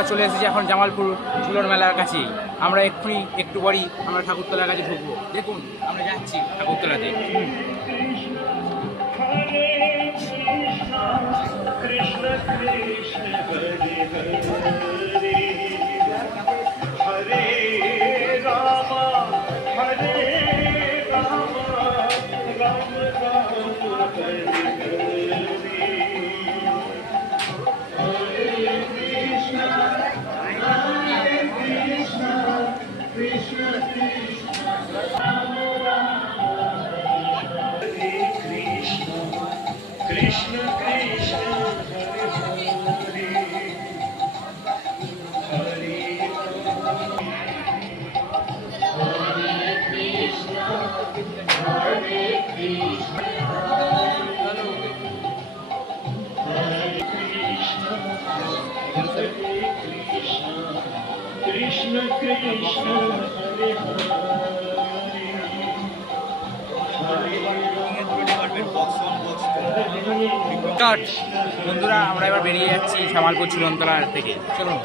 আমরা চলে এসেছি এখন জামালপুর ঝুলন মেলার কাছেই। আমরা এক্ষুনি একটু পরই আমরা ঠাকুরতলার কাছে ঢুকবো। দেখুন আমরা যাচ্ছি ঠাকুরতলাতে। কৃষ্ণ কৃষ্ণ হরে হরে হরে রাম হরে রাম রাম রাম হরে হরে কৃষ্ণ কৃষ্ণ কৃষ্ণ রাম হরে কৃষ্ণ কৃষ্ণ কৃষ্ণ হরে হরে হরে হরে কৃষ্ণ হরে কৃষ্ণ হরে কৃষ্ণ হরে কৃষ্ণ কৃষ্ণ কৃষ্ণ হরে বন্ধুরা আমরা এবার বেরিয়ে যাচ্ছি জামালপুর ঝুলনতলা থেকে। চলুন।